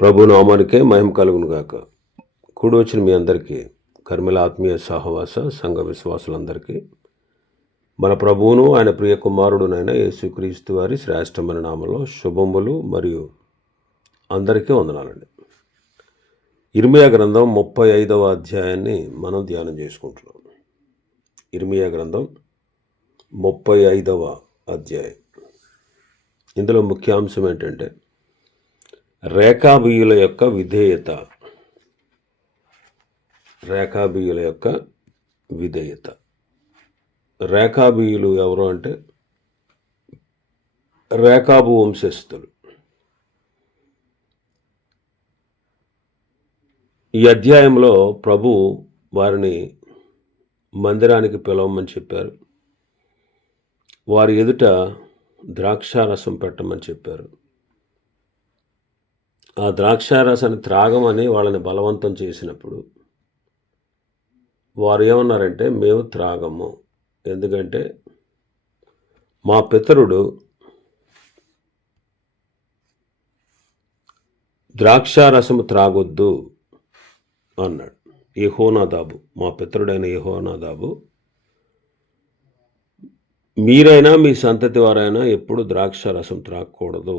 ప్రభు నామానికే మహిమ కలుగును గాక. కూడి వచ్చిన మీ అందరికీ, కర్మల ఆత్మీయ సహవాస సంఘ విశ్వాసులందరికీ మన ప్రభువును ఆయన ప్రియ కుమారుడునైన యేసుక్రీస్తు వారి శ్రేష్టమైన నామంలో శుభములు మరియు అందరికీ వందనాలండి. ఇర్మియా గ్రంథం 35వ అధ్యాయాన్ని మనం ధ్యానం చేసుకుంటున్నాం. ఇర్మియా గ్రంథం 35వ అధ్యాయం. ఇందులో ముఖ్యాంశం ఏంటంటే రేఖాబీయుల యొక్క విధేయత. రేఖాబీయుల యొక్క విధేయత. రేఖాబీయులు ఎవరు అంటే రేఖాబు వంశస్థులు. ఈ అధ్యాయంలో ప్రభు వారిని మందిరానికి పిలవమని చెప్పారు. వారి ఎదుట ద్రాక్షారసం పెట్టమని చెప్పారు. ఆ ద్రాక్షారసాన్ని త్రాగమని వాళ్ళని బలవంతం చేసినప్పుడు వారు ఏమన్నారంటే, మేము త్రాగము, ఎందుకంటే మా పితరుడు ద్రాక్షారసము త్రాగొద్దు అన్నాడు. యెహోనాదాబు, మా పితరుడైన యెహోనాదాబు, మీరైనా మీ సంతతి వారైనా ఎప్పుడు ద్రాక్షారసం త్రాగకూడదు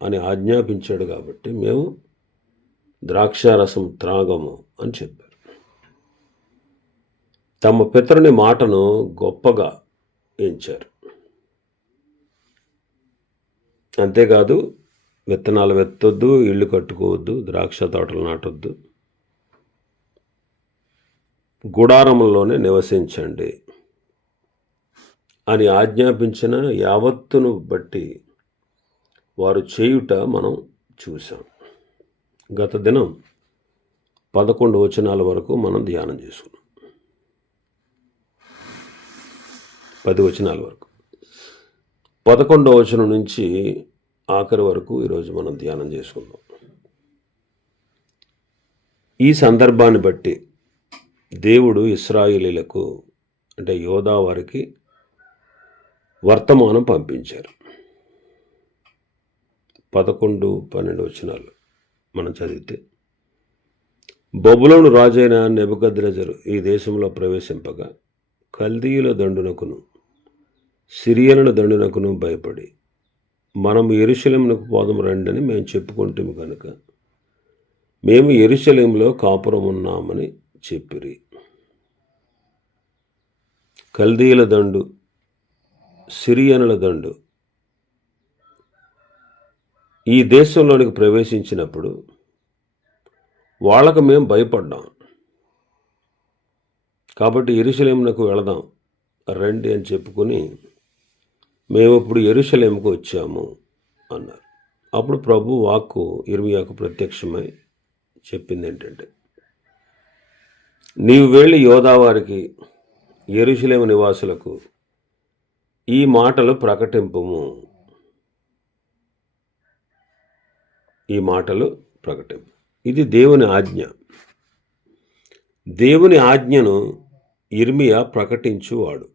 అని ఆజ్ఞాపించాడు. కాబట్టి మేము ద్రాక్షారసం త్రాగము అని చెప్పారు. తమ పితరుని మాటను గొప్పగా ఎంచారు. అంతేకాదు, విత్తనాలు వెత్తొద్దు, ఇళ్ళు కట్టుకోవద్దు, ద్రాక్ష తోటలు నాటొద్దు, గుడారంలోనే నివసించండి అని ఆజ్ఞాపించిన యావత్తును బట్టి వారు చేయుట మనం చూసాం. గత దినం 11 వచనాల వరకు మనం ధ్యానం చేసుకున్నాం. 10 వచనాల వరకు, 11వ వచనం నుంచి ఆఖరి వరకు ఈరోజు మనం ధ్యానం చేసుకుందాం. ఈ సందర్భాన్ని బట్టి దేవుడు ఇశ్రాయేలీలకు అంటే యోధా వారికి వర్తమానం పంపించారు. 11, 12 వచనాలు మనం చదివితే, బబులోను రాజైన నెబుకద్రెజరు ఈ దేశంలో ప్రవేశింపగా కల్దీయుల దండునకును సిరియనుల దండునకును భయపడి, మనము యెరూషలేమునకు పోదాము రండని మేము చెప్పుకుంటాము కనుక మేము యెరూషలేములో కాపురం ఉన్నామని చెప్పిరి. కల్దీయుల దండు, సిరియనుల దండు ఈ దేశంలోనికి ప్రవేశించినప్పుడు వాళ్ళకు మేము భయపడ్డాం. కాబట్టి యెరూషలేమునకు వెళదాం రండి అని చెప్పుకొని మేము ఇప్పుడు యెరూషలేముకు వచ్చాము అన్నారు. అప్పుడు ప్రభు వాక్కు ఇర్మియాకు ప్రత్యక్షమై చెప్పింది ఏంటంటే, నీవు వెళ్ళి యోధా వారికి, యెరూషలేము నివాసులకు ఈ మాటలు ప్రకటింపుము. ఈ మాటలు ప్రకటింపు. ఇది దేవుని ఆజ్ఞ. దేవుని ఆజ్ఞను ఇర్మియా ప్రకటించువాడు.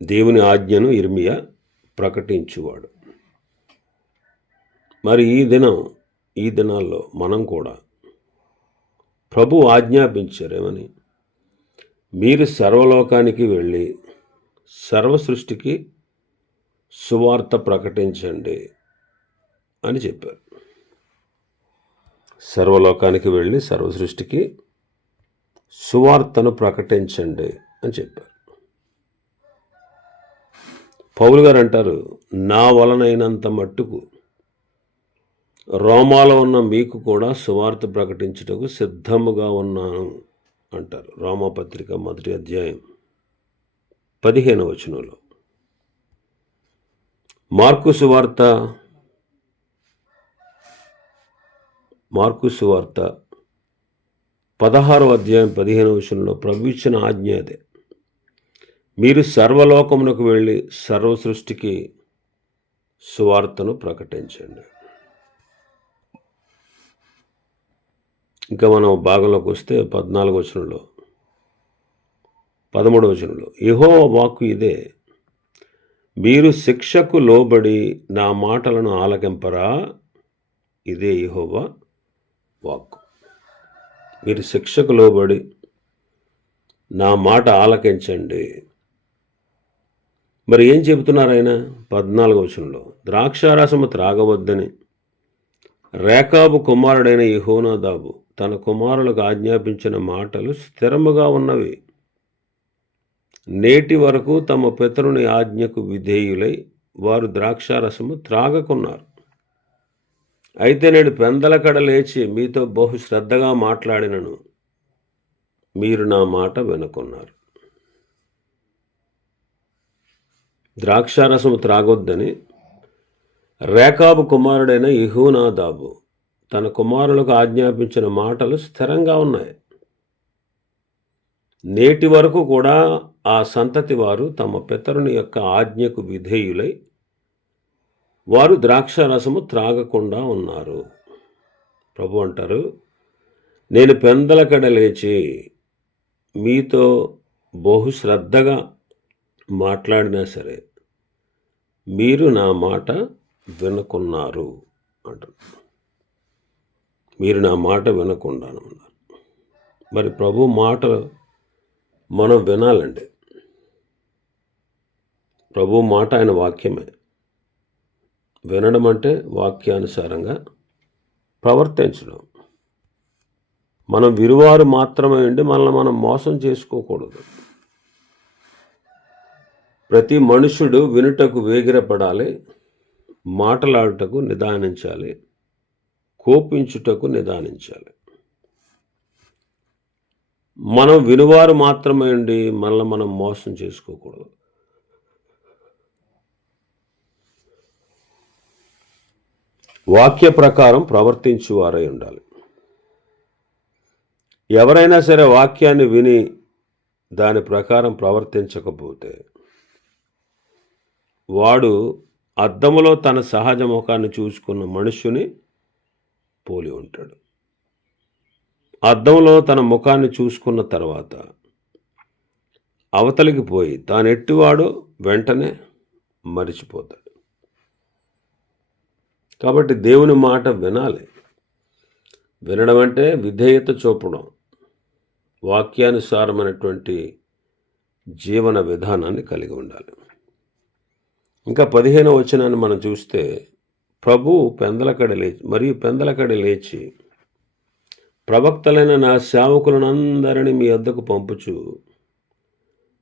దేవుని ఆజ్ఞను ఇర్మియా ప్రకటించువాడు. మరి ఈ దినాల్లో మనం కూడా ప్రభు ఆజ్ఞాపించారేమని, మీరు సర్వలోకానికి వెళ్ళి సర్వ సృష్టికి సువార్త ప్రకటించండి అని చెప్పారు. సర్వలోకానికి వెళ్ళి సర్వ సృష్టికి సువార్తను ప్రకటించండి అని చెప్పారు. పౌలు గారు అంటారు, నా వలనైనంత మట్టుకు రోమాలో ఉన్న మీకు కూడా సువార్త ప్రకటించుటకు సిద్ధముగా ఉన్నాను అంటారు. రోమాపత్రిక 1వ అధ్యాయం 15వ వచనంలో. మార్కు సువార్త 16వ అధ్యాయం 15వ వచనంలో ప్రభు ఇచ్చిన ఆజ్ఞ అదే, మీరు సర్వలోకమునకు వెళ్ళి సర్వ సృష్టికి సువార్తను ప్రకటించండి. ఇంకా మనం భాగంలోకి వస్తే 14వ వచనంలో, 13వ వచనంలో, యెహోవా వాక్కు ఇదే, మీరు శిక్షకు లోబడి నా మాటలను ఆలకింపరా? ఇదే యెహోవా వాక్కు. మీరు శిక్షకు లోబడి నా మాట ఆలకించండి. మరి ఏం చెబుతున్నారు ఆయన? 14వ వచనంలో ద్రాక్షారసము త్రాగవద్దని రేకాబు కుమారుడైన యెహోనాదాబు తన కుమారులకు ఆజ్ఞాపించిన మాటలు స్థిరముగా ఉన్నవి. నేటి వరకు తమ పితరుని ఆజ్ఞకు విధేయులై వారు ద్రాక్షారసము త్రాగకున్నారు. అయితే నేడు పెందలకడ లేచి మీతో బహు శ్రద్ధగా మాట్లాడినను మీరు నా మాట వినకున్నారు. ద్రాక్షారసము త్రాగొద్దని రేకాబు కుమారుడైన యెహోనాదాబు తన కుమారులకు ఆజ్ఞాపించిన మాటలు స్థిరంగా ఉన్నాయి. నేటి వరకు కూడా ఆ సంతతి వారు తమ పితరుని యొక్క ఆజ్ఞకు విధేయులై వారు ద్రాక్షారసము త్రాగకుండా ఉన్నారు. ప్రభు అంటారు, నేను పెందలకడ లేచి మీతో బహు శ్రద్ధగా మాట్లాడినా సరే మీరు నా మాట వినకున్నారు అంటారు. మీరు నా మాట వినకుండాను ఉన్నారు. మరి ప్రభు మాటలు మనం వినాలండి. ప్రభు మాట ఆయన వాక్యమే. వినడం అంటే వాక్యానుసారంగా ప్రవర్తించడం. మనం విరువారు మాత్రమే ఉండి మనల్ని మనం మోసం చేసుకోకూడదు. ప్రతి మనుషుడు వినుటకు వేగిరపడాలి, మాటలాడుటకు నిదానించాలి, కోపించుటకు నిదానించాలి. మనం వినువారు మాత్రమే ఉండి మనల్ని మనం మోసం చేసుకోకూడదు. వాక్య ప్రకారం ప్రవర్తించువారై ఉండాలి. ఎవరైనా సరే వాక్యాన్ని విని దాని ప్రకారం ప్రవర్తించకపోతే వాడు అద్దములో తన సహజ ముఖాన్ని చూసుకున్న మనుష్యుని పోలి ఉంటాడు. అద్దంలో తన ముఖాన్ని చూసుకున్న తర్వాత అవతలికి పోయి తానెట్టివాడో వెంటనే మరిచిపోతాడు. కాబట్టి దేవుని మాట వినాలి. వినడం అంటే విధేయత చూపడం, వాక్యానుసారమైనటువంటి జీవన విధానాన్ని కలిగి ఉండాలి. ఇంకా 15వ వచనాన్ని మనం చూస్తే ప్రభు పెందలకడ లేచి ప్రవక్తలైన నా సేవకులనందరినీ మీ వద్దకు పంపుచు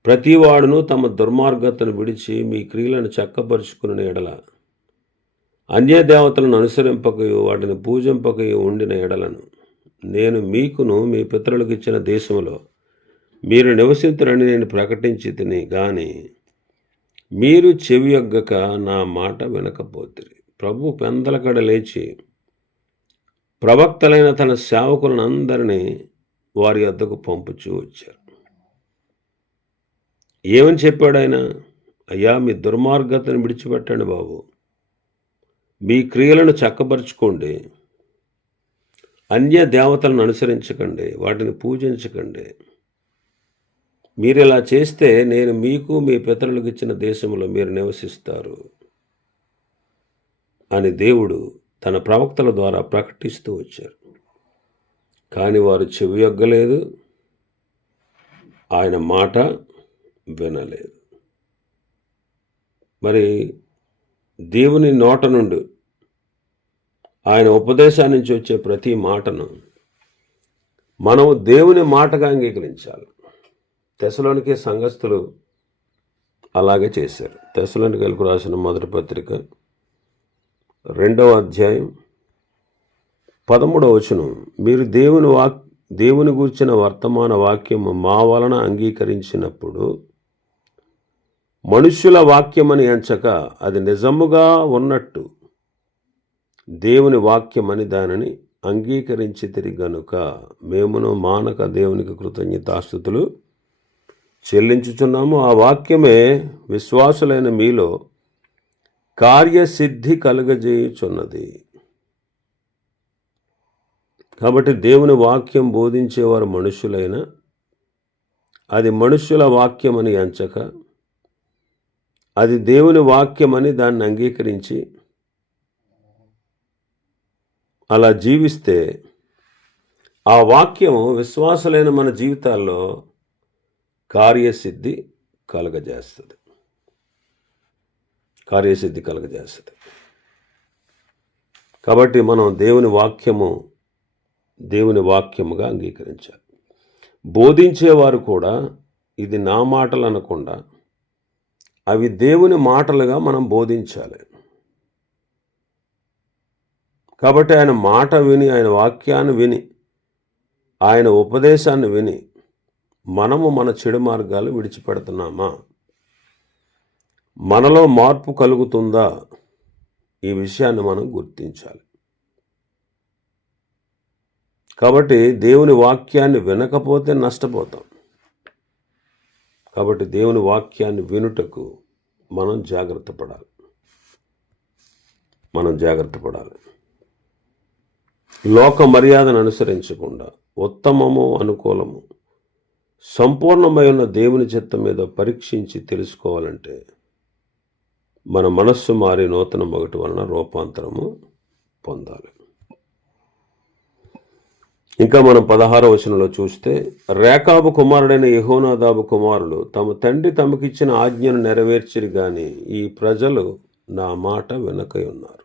ప్రతివాడును తమ దుర్మార్గతను విడిచి మీ క్రియలను చక్కపరుచుకుని ఎడల అన్యదేవతలను అనుసరింపకయో వాటిని పూజింపకయో ఉండిన ఎడలను నేను మీకును మీ పితరులకు ఇచ్చిన దేశంలో మీరు నివసింతురని నేను ప్రకటించి తిని గాని మీరు చెవియొగ్గక నా మాట వినకపోతిరి. ప్రభు పెందలకడ లేచి ప్రవక్తలైన తన సేవకులను అందరినీ వారి వద్దకు పంపుచూ వచ్చారు. ఏమని చెప్పాడు ఆయన? అయ్యా, మీ దుర్మార్గతను విడిచిపెట్టండి బాబు, మీ క్రియలను చక్కపరుచుకోండి, అన్య దేవతలను అనుసరించకండి, వాటిని పూజించకండి. మీరు ఇలా చేస్తే నేను మీకు మీ పితరులకు ఇచ్చిన దేశంలో మీరు నివసిస్తారు అని దేవుడు తన ప్రవక్తల ద్వారా ప్రకటిస్తూ వచ్చారు. కానీ వారు చెవియొగ్గలేదు, ఆయన మాట వినలేదు. మరి దేవుని నోట నుండి ఆయన ఉపదేశాన్ని నుంచి వచ్చే ప్రతి మాటను మనం దేవుని మాటగా అంగీకరించాలి. తెస్సలోనికే సంఘస్థులు అలాగే చేశారు. తెస్సలోనికైలకు రాసిన మొదటి పత్రిక 2వ అధ్యాయం 13వ వచనం, మీరు దేవుని గూర్చిన వర్తమాన వాక్యము మా వలన అంగీకరించినప్పుడు మనుష్యుల వాక్యమని ఎంచక అది నిజముగా ఉన్నట్టు దేవుని వాక్యమని దానిని అంగీకరించితిరి గనుక మేమును మానక దేవునికి కృతజ్ఞతాస్తుతులు చెల్లించుచున్నాము. ఆ వాక్యమే విశ్వాసులైన మీలో కార్యసిద్ధి కలుగజేయుచున్నది. కాబట్టి దేవుని వాక్యం బోధించేవారు మనుషులైన అది మనుష్యుల వాక్యమని ఎంచక అది దేవుని వాక్యమని దాన్ని అంగీకరించి అలా జీవిస్తే ఆ వాక్యం విశ్వాసులైన మన జీవితాల్లో కార్యసిద్ధి కలుగజేస్తుంది. కాబట్టి మనం దేవుని వాక్యముగా అంగీకరించాలి. బోధించేవారు కూడా ఇది నా మాటలు అనకుండా అవి దేవుని మాటలుగా మనం బోధించాలి. కాబట్టి ఆయన మాట విని, ఆయన వాక్యాన్ని విని, ఆయన ఉపదేశాన్ని విని మనము మన చెడు మార్గాలు విడిచిపెడుతున్నామా? మనలో మార్పు కలుగుతుందా? ఈ విషయాన్ని మనం గుర్తించాలి. కాబట్టి దేవుని వాక్యాన్ని వినకపోతే నష్టపోతాం. కాబట్టి దేవుని వాక్యాన్ని వినుటకు మనం జాగ్రత్త పడాలి. లోక మర్యాదను అనుసరించకుండా ఉత్తమము, అనుకూలము, సంపూర్ణమై ఉన్న దేవుని చిత్తం మీద పరీక్షించి తెలుసుకోవాలంటే మన మనస్సు మారి నూతన మొగటి వలన రూపాంతరము పొందాలి. ఇంకా మనం 16వ వచనంలో చూస్తే, రేకాబు కుమారుడైన యెహోనాదాబు కుమారులు తమ తండ్రి తమకిచ్చిన ఆజ్ఞను నెరవేర్చిరి గాని ఈ ప్రజలు నా మాట వెనకై ఉన్నారు.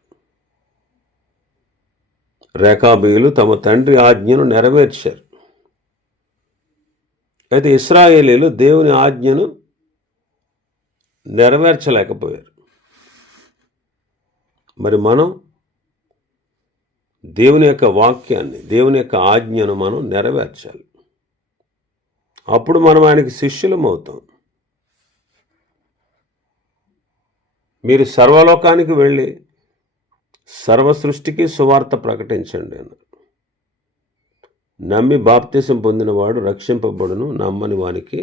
రేకాబీయులు తమ తండ్రి ఆజ్ఞను నెరవేర్చారు. అయితే ఇశ్రాయేలీలు దేవుని ఆజ్ఞను నెరవేర్చలేకపోయారు. మరి మనం దేవుని యొక్క వాక్యాన్ని, దేవుని యొక్క ఆజ్ఞను మనం నెరవేర్చాలి. అప్పుడు మనం ఆయనకి శిష్యులం అవుతాం. మీరు సర్వలోకానికి వెళ్ళి సర్వ సృష్టికి సువార్త ప్రకటించండి అన్నారు. నమ్మి బాప్తిసం పొందినవాడు రక్షింపబడును, నమ్మని వానికి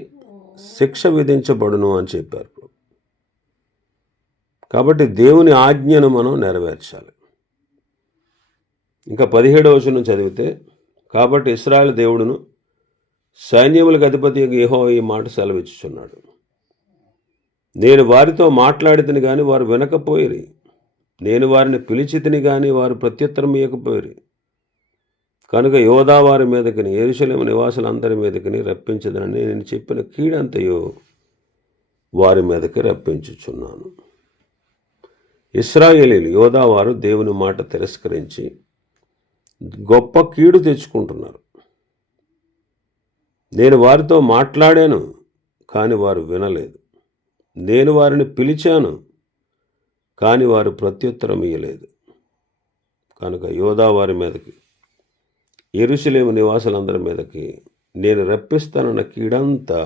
శిక్ష విధించబడును అని చెప్పారు. కాబట్టి దేవుని ఆజ్ఞను మనం నెరవేర్చాలి. ఇంకా 17వ వచనం చదివితే, కాబట్టి ఇశ్రాయేలు దేవుడును సైన్యములకు అధిపతి యెహోవా ఈ మాట సెలవిచ్చుచున్నాడు, నేను వారితో మాట్లాడితిని గాని వారు వినకపోయిరి, నేను వారిని పిలిచితిని గాని వారు ప్రత్యుత్తరం ఇయ్యకపోయిరి, కనుక యోధా వారి మీదకిని యెరూషలేము నివాసులందరి మీదకిని రప్పించదనని నేను చెప్పిన కీడంతయో వారి మీదకి రప్పించుచున్నాను. ఇశ్రాయేలీలు, యోధా వారు దేవుని మాట తిరస్కరించి గొప్ప కీడు తెచ్చుకుంటున్నారు. నేను వారితో మాట్లాడాను కానీ వారు వినలేదు, నేను వారిని పిలిచాను కానీ వారు ప్రత్యుత్తరం ఇయ్యలేదు, కనుక యోధా వారి మీదకి యెరూషలేము నివాసులందరి మీదకి నేను రప్పిస్తానన్న కీడంతా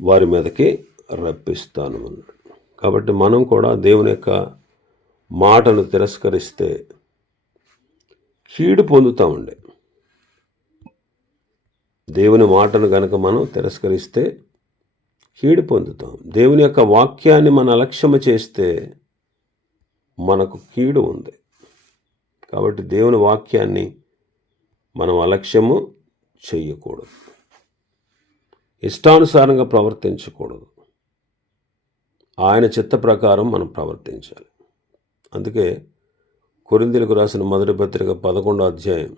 వారి మీదకి రప్పిస్తాను అన్నాడు. కాబట్టి మనం కూడా దేవుని యొక్క మాటను తిరస్కరిస్తే కీడు పొందుతామండి. దేవుని మాటను గనక మనం తిరస్కరిస్తే కీడు పొందుతాం. దేవుని యొక్క వాక్యాన్ని మన అలక్ష్యము చేస్తే మనకు కీడు ఉంది. కాబట్టి దేవుని వాక్యాన్ని మనం అలక్ష్యము చెయ్యకూడదు, ఇష్టానుసారంగా ప్రవర్తించకూడదు. ఆయన చిత్త ప్రకారం మనం ప్రవర్తించాలి. అందుకే కొరింథీయులకు రాసిన మొదటి పత్రిక 11వ అధ్యాయం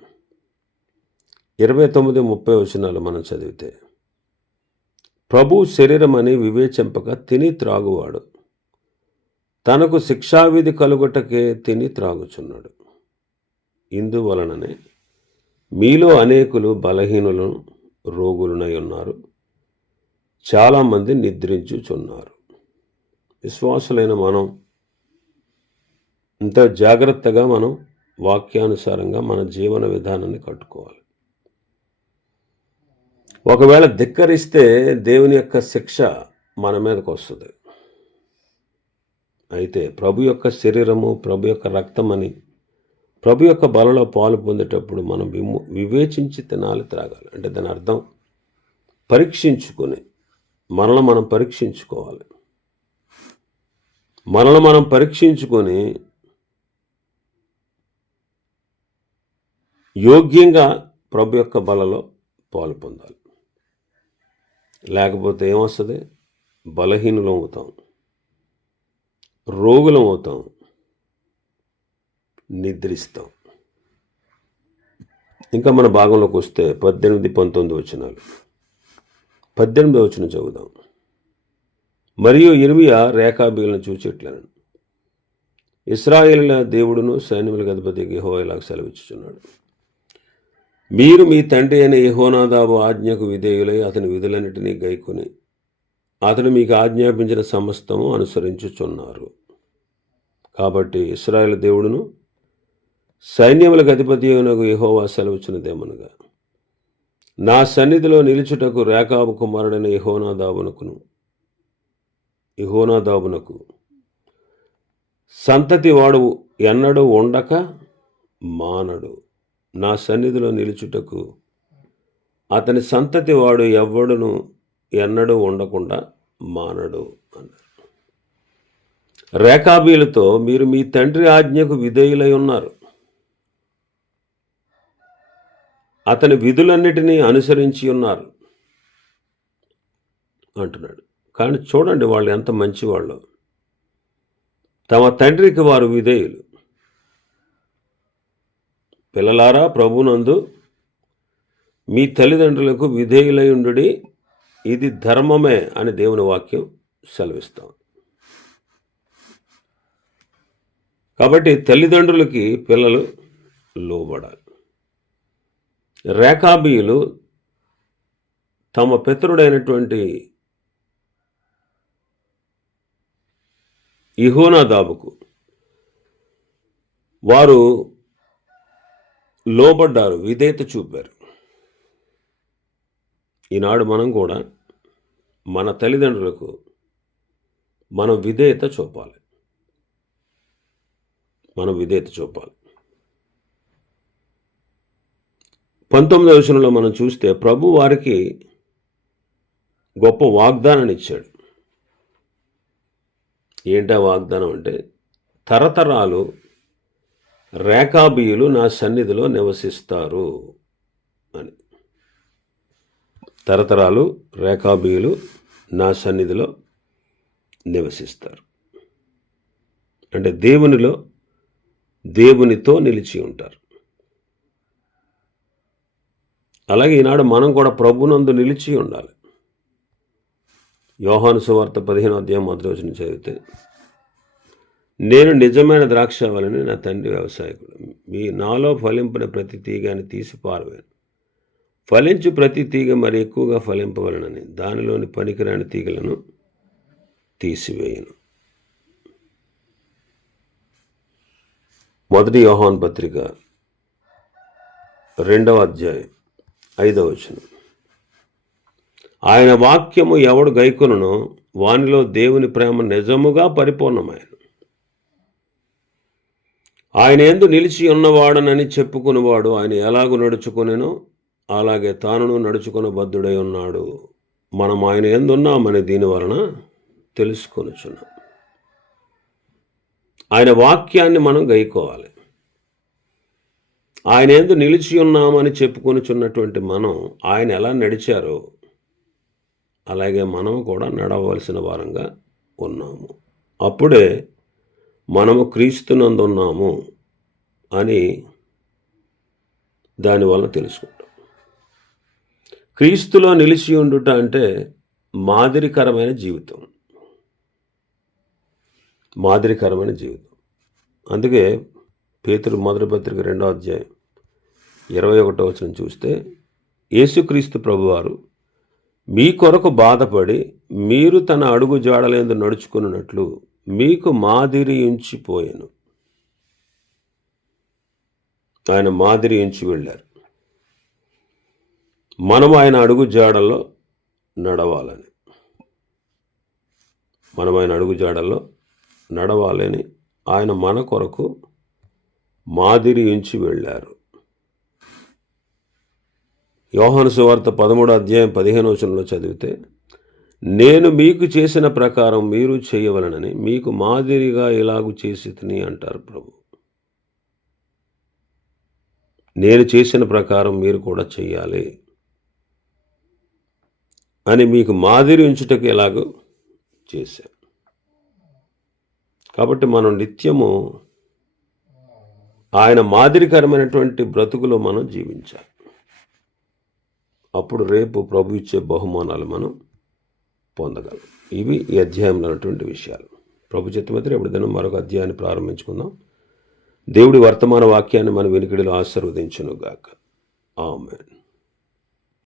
29-30 వచనాలు మనం చదివితే, ప్రభు శరీరం అని వివేచింపక తిని త్రాగువాడు తనకు శిక్షావిధి కలుగుటకే తిని త్రాగుచున్నాడు. ఇందువలననే మీలో అనేకులు బలహీనులను రోగులునై ఉన్నారు, చాలామంది నిద్రించుచున్నారు. విశ్వాసులైన మనం ఇంత జాగ్రత్తగా మనం వాక్యానుసారంగా మన జీవన విధానాన్ని కట్టుకోవాలి. ఒకవేళ ధిక్కరిస్తే దేవుని యొక్క శిక్ష మన మీదకు వస్తుంది. అయితే ప్రభు యొక్క శరీరము, ప్రభు యొక్క రక్తమని, ప్రభు యొక్క బలలో పాలు పొందేటప్పుడు మనం వివేచించి తినాలి, త్రాగాలి. అంటే దాని అర్థం పరీక్షించుకొని మనల్ని మనం పరీక్షించుకోవాలి. మనల్ని మనం పరీక్షించుకొని యోగ్యంగా ప్రభు యొక్క బలలో పాలు పొందాలి. లేకపోతే ఏమొస్తుంది? బలహీనులం అవుతాం. రోగులం అవుతాం, నిద్రిస్తాం. ఇంకా మన భాగంలోకి వస్తే 18-19 వచనాలు. 18వ వచనం చదువుదాం. మరియు ఇర్మియా రేకాబీలను చూచెట్లను, ఇశ్రాయేలుల దేవుడును సైన్యములకు అధిపతి యెహోవా ఇలాగ సెలవిచ్చుచున్నాడు. మీరు మీ తండ్రి అయిన యెహోనాదాబు ఆజ్ఞకు విధేయులై అతని విధులన్నిటినీ గైకొని అతడు మీకు ఆజ్ఞాపించిన సమస్తము అనుసరించుచున్నారు. కాబట్టి ఇశ్రాయేలు దేవుడును సైన్యములకు అధిపతి అయినగు యెహోవా సెలవిచ్చినదేమనగా, నా సన్నిధిలో నిలుచుటకు రేకాబు కుమారుడైన యెహోనాదాబునకు సంతతి వాడు ఎన్నడూ ఉండక మానడు. నా సన్నిధిలో నిలుచుటకు అతని సంతతి వాడు ఎవ్వడును ఎన్నడూ ఉండకుండా మానడు అన్నారు. రేకాబీలతో మీరు మీ తండ్రి ఆజ్ఞకు విధేయులై ఉన్నారు, అతని విధులన్నిటినీ అనుసరించి ఉన్నారు అంటున్నాడు. కానీ చూడండి వాళ్ళు ఎంత మంచివాళ్ళు. తమ తండ్రికి వారు విధేయులు. పిల్లలారా, ప్రభునందు మీ తల్లిదండ్రులకు విధేయులై ఉండుడి, ఇది ధర్మమే అని దేవుని వాక్యం సెలవిస్తాం. కాబట్టి తల్లిదండ్రులకి పిల్లలు లోబడాలి. రేకాబీయులు తమ పితరుడైనటువంటి యెహోనాదాబుకు వారు లోబడ్డారు, విధేయత చూపారు. ఈనాడు మనం కూడా మన తల్లిదండ్రులకు మనం విధేయత చూపాలి. 19వ వచనంలో మనం చూస్తే ప్రభు వారికి గొప్ప వాగ్దానాన్ని ఇచ్చాడు. ఏంటా వాగ్దానం అంటే, తరతరాలు రేకాబీయులు నా సన్నిధిలో నివసిస్తారు అని. తరతరాలు రేకాబీయులు నా సన్నిధిలో నివసిస్తారు అంటే దేవునితో నిలిచి ఉంటారు. అలాగే ఈనాడు మనం కూడా ప్రభునందు నిలిచి ఉండాలి. యోహాను సువార్త 15వ అధ్యాయం 1వ వచనం చదివితే, నేను నిజమైన ద్రాక్షావళిని, నా తండ్రి వ్యవసాయకుడు. నాలో ఫలింపిన ప్రతి తీగని తీసి పారవేను, ఫలించు ప్రతి తీగ మరి ఎక్కువగా ఫలింపవలనని దానిలోని పనికిరాని తీగలను తీసివేయను. 1 యోహాను పత్రిక 2వ అధ్యాయం 5వ వచనం, ఆయన వాక్యము ఎవడు గైకొనునో వానిలో దేవుని ప్రేమ నిజముగా పరిపూర్ణమైన, ఆయన యందు నిలిచి ఉన్నవాడనని చెప్పుకునేవాడు ఆయన ఎలాగూ నడుచుకొనెనో అలాగే తానును నడుచుకుని బద్ధుడై ఉన్నాడు. మనం ఆయన యందు ఉన్నామని దీని వలన తెలుసుకొనుచున్నాం. ఆయన వాక్యాన్ని మనం గైకోవాలి. ఆయన యందు నిలిచి ఉన్నామని చెప్పుకొనుచున్నటువంటి మనం ఆయన ఎలా నడిచారో అలాగే మనం కూడా నడవలసిన వారంగా ఉన్నాము. అప్పుడే మనము క్రీస్తునందు ఉన్నాము అని దానివల్ల తెలుసుకుంటాం. క్రీస్తులో నిలిచి ఉండుట అంటే మాదిరికరమైన జీవితం. అందుకే పేతురు మొదటి పత్రిక 2వ అధ్యాయం 21వ వచనం చూస్తే, యేసుక్రీస్తు ప్రభువారు మీ కొరకు బాధపడి మీరు తన అడుగు జాడలందు నడుచుకున్నట్లు మీకు మాదిరి ఉంచిపోయాను. ఆయన మాదిరి ఉంచి వెళ్ళారు. మనం ఆయన అడుగు జాడల్లో నడవాలని ఆయన మన కొరకు మాదిరి ఉంచి వెళ్ళారు. యోహాను సువార్త 13వ అధ్యాయం 15వ వచనంలో చదివితే, నేను మీకు చేసిన ప్రకారం మీరు చేయవలనని మీకు మాదిరిగా ఇలాగు చేసి తిని అంటారు ప్రభు. నేను చేసిన ప్రకారం మీరు కూడా చెయ్యాలి అని మీకు మాదిరి ఉంచుటకు ఎలాగో చేశాను. కాబట్టి మనం నిత్యము ఆయన మాదిరికరమైనటువంటి బ్రతుకులో మనం జీవించాలి. అప్పుడు రేపు ప్రభు ఇచ్చే బహుమానాలు మనం పొందగలం. ఇవి ఈ అధ్యాయంలో ఉన్నటువంటి విషయాలు. ప్రభు చిత్తమైతే రేపటి దినం మరొక అధ్యాయాన్ని ప్రారంభించుకుందాం. దేవుడి వర్తమాన వాక్యాన్ని మన వెనుకడిలో ఆశీర్వదించునుగాక. ఆమేన్.